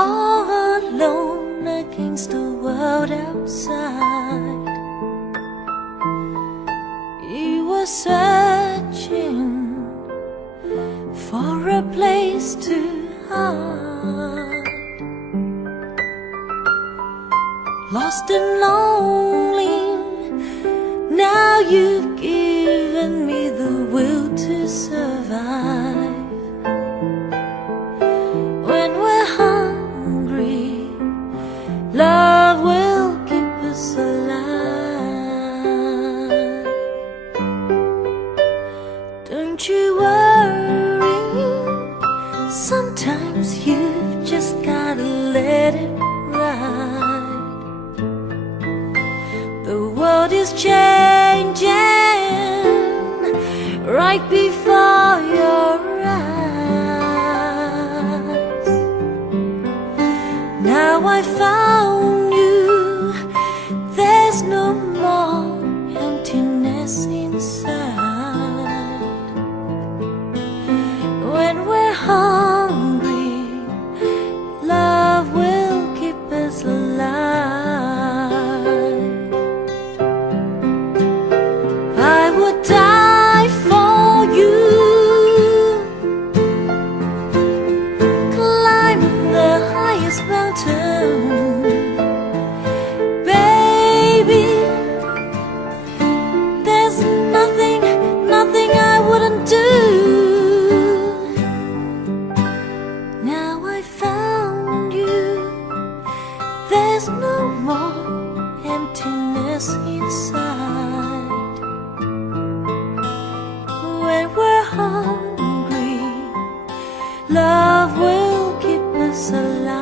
all alone against the world outside. You were searching for a place to hide, lost and lonely. Now you've given me the will to survive. When we're hungry, love will keep us alive. Don't you worry, sometimes you've just gotta let it ride. The world is changing right before your eyes. Now I found you, there's no more emptiness inside. When we're hungry, love will keep us alive. I would die for you, climb the highest mountain, baby. There's nothing I wouldn't do. Now I found you, there's no more emptiness inside. When we're hungry, love will keep us alive.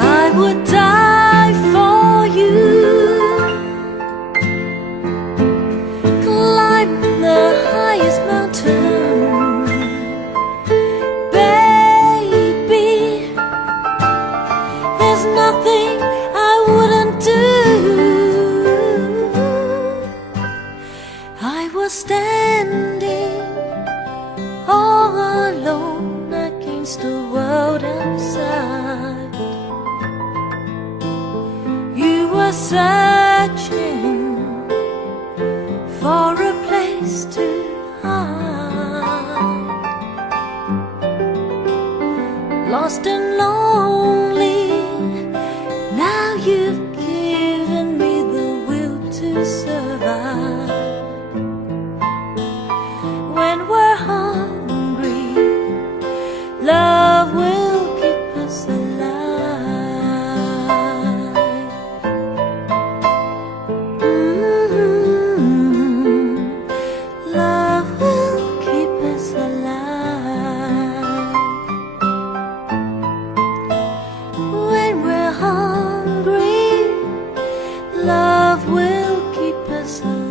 I would die for you, climb the highest mountain, baby. There's nothing I wouldn't do. I was standing all alone against the world outside. You were searching for a place to hide, lost and lonely. Now you've given me the will to survive. When we're hungry, love will keep us alive. Love will keep us alive. When we're hungry, love will keep us alive.